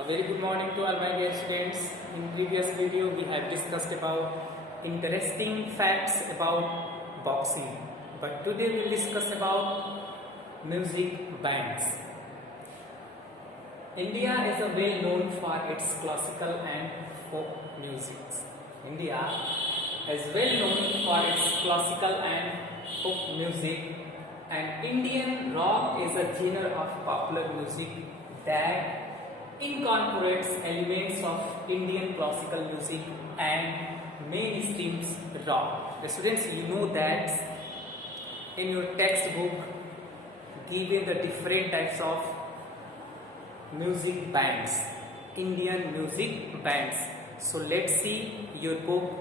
A very good morning to all my dear students. In previous video we have discussed about interesting facts about boxing, but today we will discuss about music bands. India is well known for its classical and folk music. India is well known for its classical and folk music, and Indian rock is a genre of popular music that incorporates elements of Indian classical music and mainstream rock. The students, you know that in your textbook given the different types of music bands, Indian music bands. So let's see your book.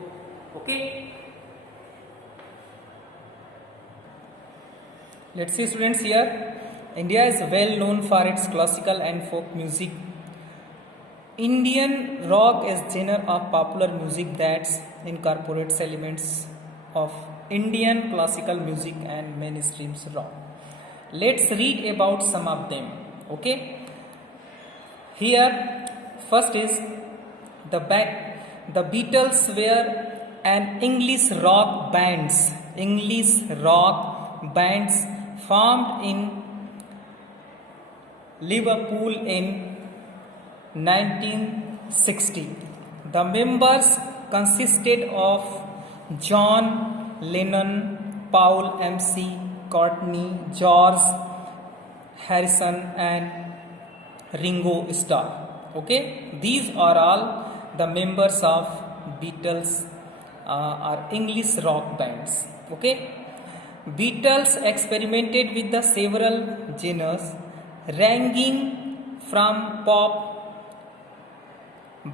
Okay, let's see students here. India is well known for its classical and folk music. Indian rock is genre of popular music that incorporates elements of Indian classical music and mainstream rock. Let's read about some of them. Okay. Here, first is the Beatles were an English rock bands formed in Liverpool in 1960. The members consisted of John Lennon, Paul McCartney, George Harrison and Ringo Starr. Okay, these are all the members of Beatles are English rock bands. Okay, Beatles experimented with the several genres ranging from pop,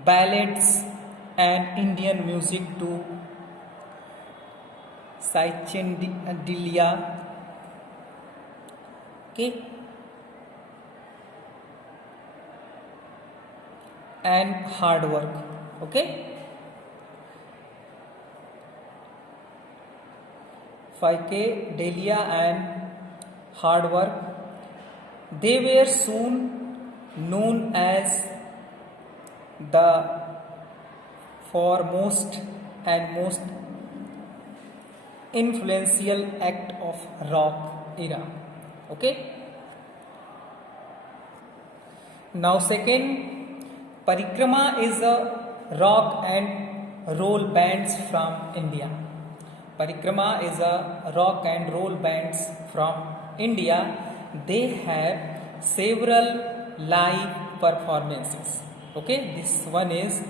ballads and Indian music to psychedelia. Okay, and hard work. Okay, psychedelia and hard work. They were soon known as the foremost and most influential act of rock era. Okay. Now second, Parikrama is a rock and roll bands from India. Parikrama is a rock and roll bands from India. They have several live performances. Okay, this one is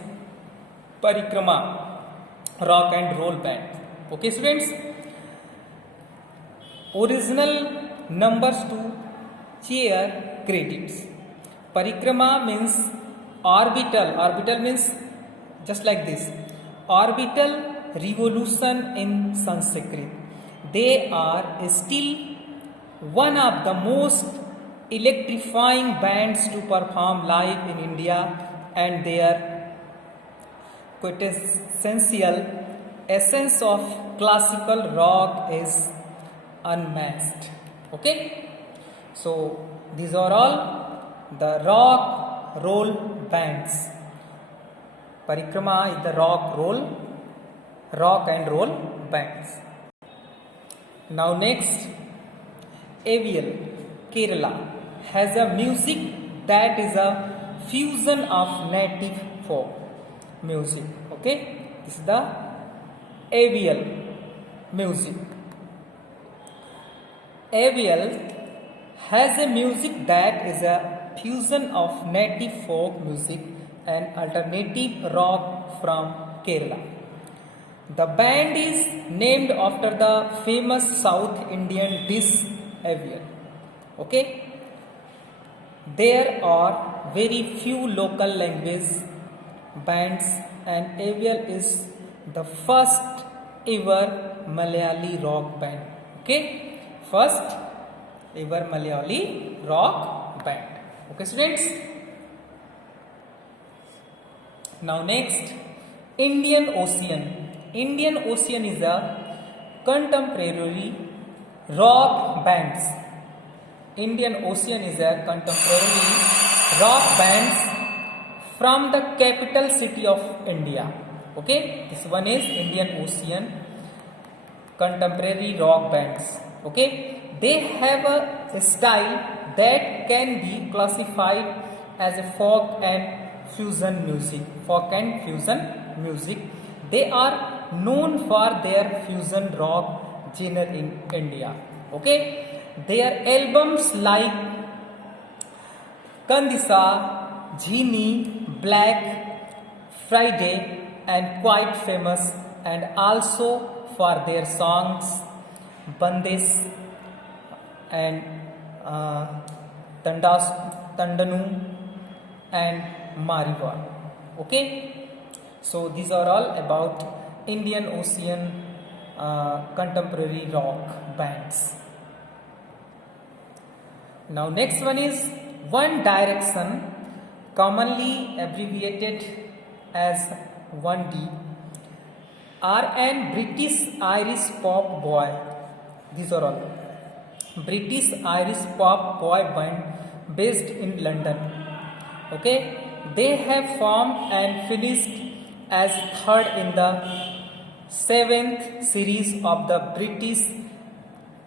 Parikrama rock and roll band. Okay students, original numbers to chair credits. Parikrama means orbital means just like this, orbital revolution in Sanskrit. They are still one of the most electrifying bands to perform live in India, and their quintessential essence of classical rock is unmatched. Okay, so these are all the rock roll bands. Parikrama is the rock and roll bands. Now next, AVL Kerala has a music that is a fusion of native folk music. Okay, this is the AVL music. AVL has a music that is a fusion of native folk music and alternative rock from Kerala. The band is named after the famous South Indian dish AVL. Okay, there are very few local language bands, and AVL is the first ever Malayali rock band. Okay, first ever Malayali rock band. Okay students. Now next, Indian Ocean. Indian Ocean is a contemporary rock bands. Indian Ocean is a contemporary rock bands from the capital city of India. Okay, this one is Indian Ocean contemporary rock bands. Okay, they have a style that can be classified as a folk and fusion music. Folk and fusion music. They are known for their fusion rock genre in India. Okay, their albums like Kandisa, Genie, Black Friday, and quite famous, and also for their songs Bandesh and Tandanu and Mariwar. Okay, so these are all about Indian Ocean contemporary rock bands. Now next one is One Direction, commonly abbreviated as 1D, are an British Irish pop boy. These are all British Irish pop boy band based in London. Okay, they have formed and finished as third in the 7th series of the British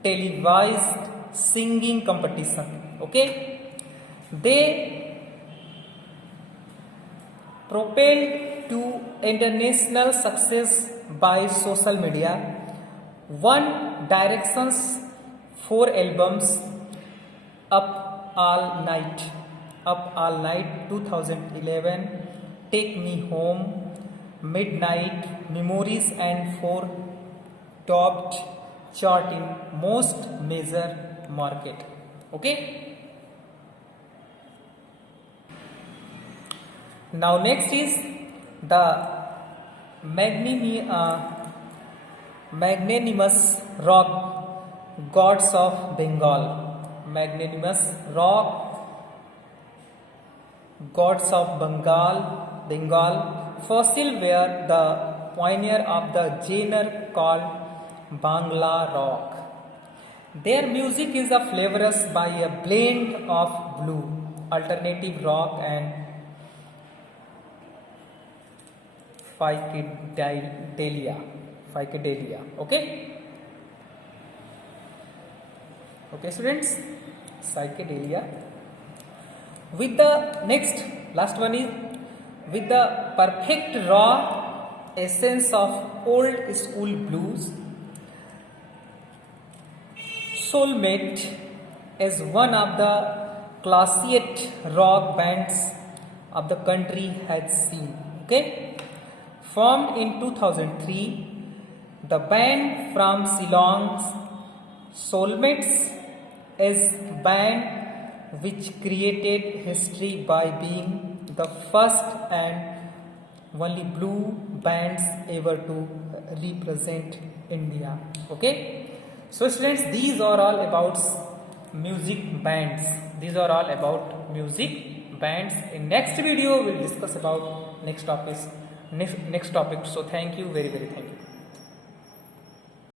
televised singing competition. Okay, they propelled to international success by social media. One Direction's 4 albums, Up All Night 2011, Take Me Home, Midnight, Memories, and 4 topped chart in most major market. Okay. Now next is the magnanimous rock gods of Bengal. Magnanimous rock gods of Bengal. Fossil were the pioneer of the genre called Bangla rock. Their music is flavors by a blend of blue, alternative rock, and psychedelia. Okay, students, psychedelia. With the next last one is with the perfect raw essence of old school blues. Soulmate is one of the classiest rock bands of the country has seen. Okay, formed in 2003, the band from Shillong's Soulmates is band which created history by being the first and only blue bands ever to represent India. Okay. So students, these are all about music bands. In next video, we'll discuss about next topic. So thank you, very thank you.